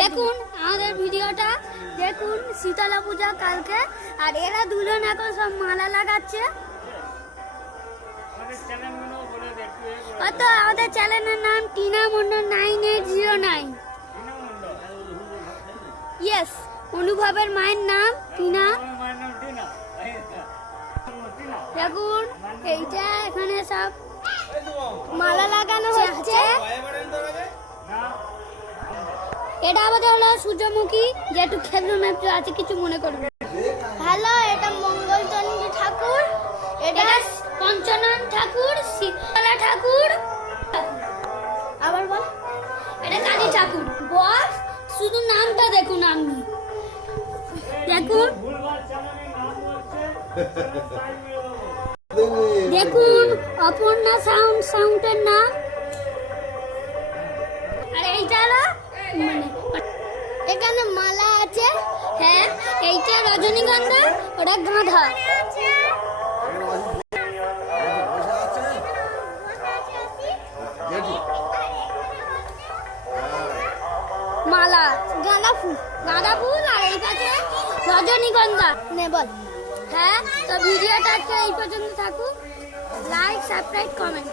দেখুন আমাদের ভিডিওটা দেখুন, শীতলা পূজা কালকে, আর এরা দুজন এখন সব মালা লাগাচ্ছে। আমাদের চ্যানেলের নাম টিনা মন্ডল 9809। ইয়েস, অনুভবের মায়ের নাম টিনা। দেখুন এইটা এখানে সব মালা লাগানো হচ্ছে। এটা আমাদের হলো সূর্যমুখী, যে একটু খেলুন আছে, কিছু মনে করবে। হ্যালো, এটা মঙ্গলচন্দ্রী ঠাকুর, এটা পঞ্চনন ঠাকুর, শীতলা ঠাকুর, আবার বল, এটা কালী ঠাকুর। বস শুধু নামটা দেখুন, আপনি দেখুন, দেখুন অপর্ণা সাউন্ডের নাম। আর এইটা মানে এখানে মালা আছে। হ্যাঁ, এইটা রজনীগন্ধা, ওটা গাঁধা। মালা গাঁদা ফুল আর এই কাছে রজনীগন্ধা। নে বল। হ্যাঁ, তো ভিডিওটা আজকে এই পর্যন্ত থাকুক। Like, subscribe, comment.